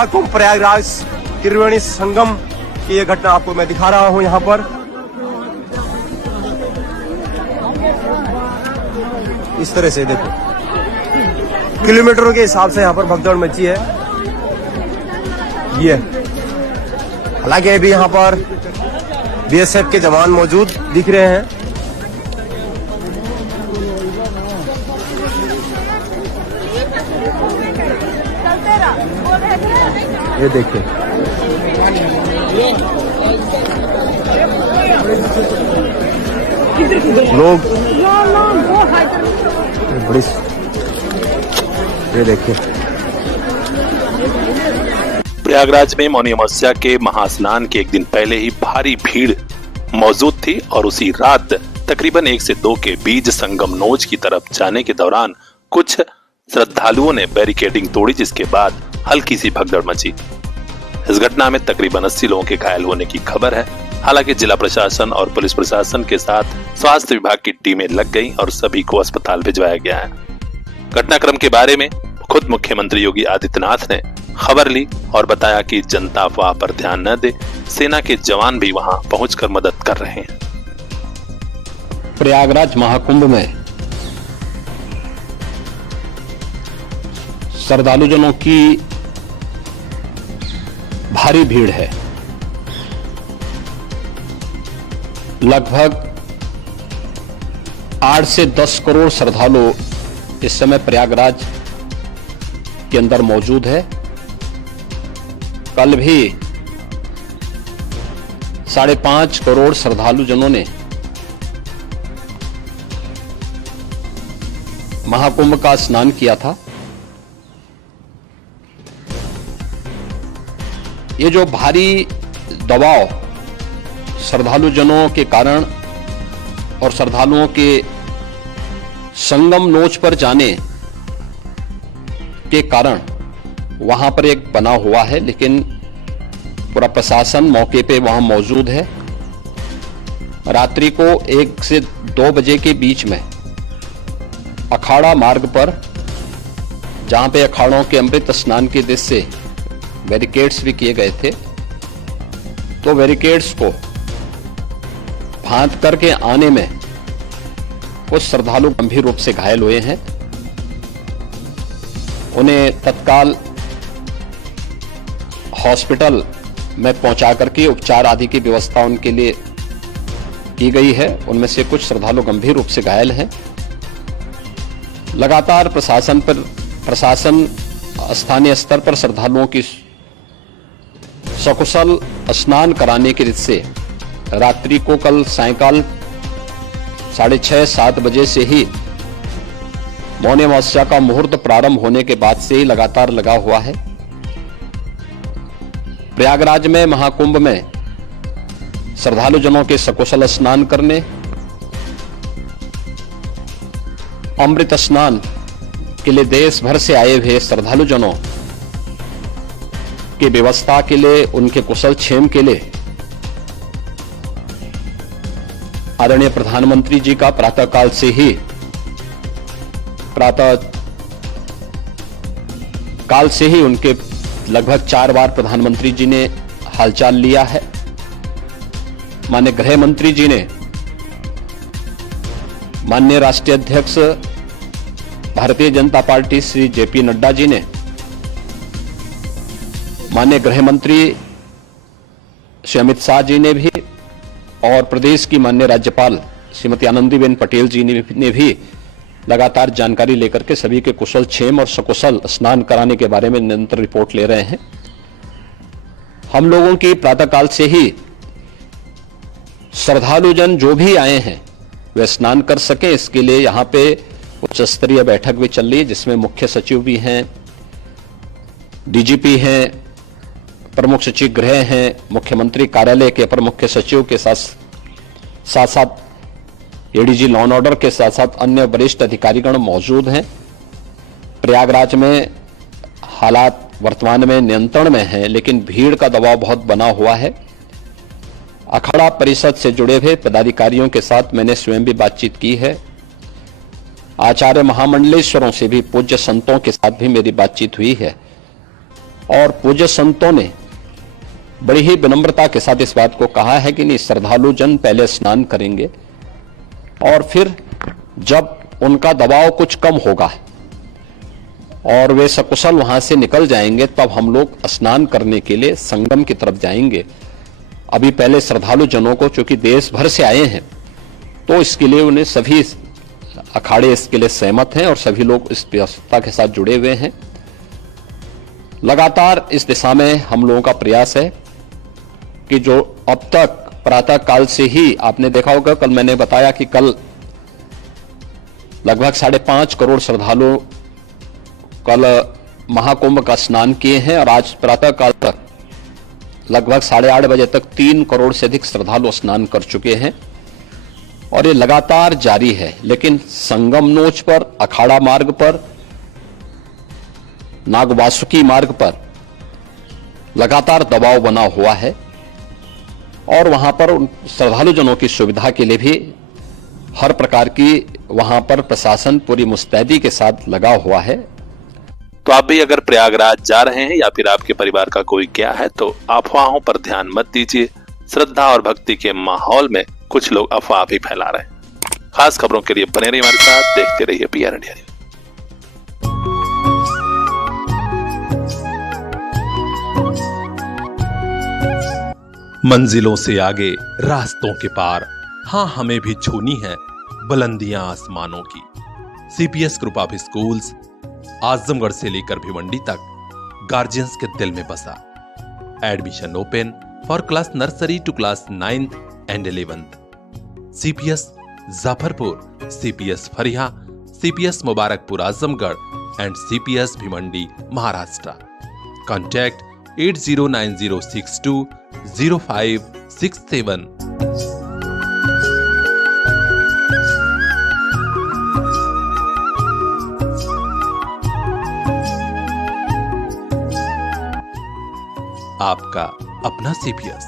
महाकुंभ प्रयागराज त्रिवेणी संगम की ये घटना आपको मैं दिखा रहा हूं यहाँ पर। इस तरह से देखो किलोमीटरों के हिसाब से यहाँ पर भगदड़ मची है। ये हालांकि अभी यहाँ पर बीएसएफ के जवान मौजूद दिख रहे हैं। ये देखिए लोग बड़ी, ये देखिए प्रयागराज में मौनी अमावस्या के महास्नान के एक दिन पहले ही भारी भीड़ मौजूद थी और उसी रात तकरीबन 1 से 2 के बीच संगम नोज की तरफ जाने के दौरान कुछ श्रद्धालुओं ने बैरिकेडिंग तोड़ी, जिसके बाद हल्की सी भगदड़ मची। इस घटना में तकरीबन 80 लोगों के घायल होने की खबर है। हालांकि जिला प्रशासन और पुलिस प्रशासन के साथ स्वास्थ्य विभाग की टीमें लग गई और सभी को अस्पताल भिजवाया गया है। घटनाक्रम के बारे में खुद मुख्यमंत्री योगी आदित्यनाथ ने खबर ली और बताया कि जनता अफवाह पर ध्यान न दे, सेना के जवान भी वहां पहुंचकर मदद कर रहे हैं। प्रयागराज महाकुंभ में श्रद्धालुजनों की भारी भीड़ है। लगभग 8 से 10 करोड़ श्रद्धालु इस समय प्रयागराज के अंदर मौजूद है। कल भी 5.5 करोड़ श्रद्धालुजनों ने महाकुंभ का स्नान किया था। ये जो भारी दबाव श्रद्धालुजनों के कारण और श्रद्धालुओं के संगम नोच पर जाने के कारण वहां पर एक बना हुआ है, लेकिन पूरा प्रशासन मौके पे वहां मौजूद है। रात्रि को 1 से 2 बजे के बीच में अखाड़ा मार्ग पर, जहां पे अखाड़ों के अमृत स्नान के दृश्य से बैरिकेड्स भी किए गए थे, तो बैरिकेड्स को फांद करके आने में कुछ श्रद्धालु गंभीर रूप से घायल हुए हैं। उन्हें तत्काल हॉस्पिटल में पहुंचा करके उपचार आदि की व्यवस्था उनके लिए की गई है। उनमें से कुछ श्रद्धालु गंभीर रूप से घायल हैं। लगातार प्रशासन स्थानीय स्तर पर श्रद्धालुओं की सकुशल स्नान कराने के से रात्रि को कल सायंकाल 6:30-7 बजे से ही मौनी अमावस्या का मुहूर्त प्रारंभ होने के बाद से ही लगातार लगा हुआ है। प्रयागराज में महाकुंभ में श्रद्धालुजनों के सकुशल स्नान करने, अमृत स्नान के लिए देश भर से आए हुए श्रद्धालुजनों की व्यवस्था के लिए, उनके कुशल क्षेम के लिए आदरणीय प्रधानमंत्री जी का प्रातःकाल से ही उनके लगभग 4 बार प्रधानमंत्री जी ने हालचाल लिया है। माननीय गृह मंत्री जी ने, माननीय राष्ट्रीय अध्यक्ष भारतीय जनता पार्टी श्री जेपी नड्डा जी ने, माननीय गृह मंत्री श्री अमित शाह जी ने भी और प्रदेश की माननीय राज्यपाल श्रीमती आनंदीबेन पटेल जी ने भी लगातार जानकारी लेकर के सभी के कुशल क्षेम और सकुशल स्नान कराने के बारे में निरंतर रिपोर्ट ले रहे हैं। हम लोगों की प्रातःकाल से ही श्रद्धालुजन जो भी आए हैं वे स्नान कर सकें, इसके लिए यहाँ पे उच्च स्तरीय बैठक भी चल रही है, जिसमें मुख्य सचिव भी हैं, डीजीपी हैं, प्रमुख सचिव गृह हैं, मुख्यमंत्री कार्यालय के अपर मुख्य सचिव के साथ साथ एडीजी लॉ एंड ऑर्डर के साथ साथ अन्य वरिष्ठ अधिकारीगण मौजूद हैं। प्रयागराज में हालात वर्तमान में नियंत्रण में हैं, लेकिन भीड़ का दबाव बहुत बना हुआ है। अखाड़ा परिषद से जुड़े हुए पदाधिकारियों के साथ मैंने स्वयं भी बातचीत की है। आचार्य महामंडलेश्वरों से भी, पूज्य संतों के साथ भी मेरी बातचीत हुई है और पूज्य संतों ने बड़ी ही विनम्रता के साथ इस बात को कहा है कि नहीं, श्रद्धालु जन पहले स्नान करेंगे और फिर जब उनका दबाव कुछ कम होगा और वे सकुशल वहां से निकल जाएंगे तब हम लोग स्नान करने के लिए संगम की तरफ जाएंगे। अभी पहले श्रद्धालु जनों को, चूंकि देश भर से आए हैं, तो इसके लिए उन्हें सभी अखाड़े इसके लिए सहमत हैं और सभी लोग इस व्यवस्था के साथ जुड़े हुए हैं। लगातार इस दिशा में हम लोगों का प्रयास है कि जो अब तक प्रातः काल से ही आपने देखा होगा, कल मैंने बताया कि कल लगभग 5.5 करोड़ श्रद्धालु कल महाकुंभ का स्नान किए हैं और आज प्रातः काल तक लगभग 8:30 बजे तक 3 करोड़ से अधिक श्रद्धालु स्नान कर चुके हैं और ये लगातार जारी है। लेकिन संगम नोच पर, अखाड़ा मार्ग पर, नागवासुकी मार्ग पर लगातार दबाव बना हुआ है और वहां पर श्रद्धालु जनों की सुविधा के लिए भी हर प्रकार की वहां पर प्रशासन पूरी मुस्तैदी के साथ लगा हुआ है। तो आप भी अगर प्रयागराज जा रहे हैं या फिर आपके परिवार का कोई गया है तो अफवाहों पर ध्यान मत दीजिए। श्रद्धा और भक्ति के माहौल में कुछ लोग अफवाह भी फैला रहे हैं। खास खबरों के लिए बने रहिए हमारे साथ, देखते रहिए PR इंडिया न्यूज। मंजिलों से आगे रास्तों के पार, हाँ हमें भी छूनी है बुलंदियां आसमानों की। CPS group of schools Azamgarh से लेकर भिवंडी तक गार्जियंस के दिल में बसा। Admission open for class nursery to class 9th and 11th। CPS Jafarpur, CPS Phariya, CPS Mubarakpur Azamgarh and CPS Bhiwandi Maharashtra. Contact 8090620567। आपका अपना CPS।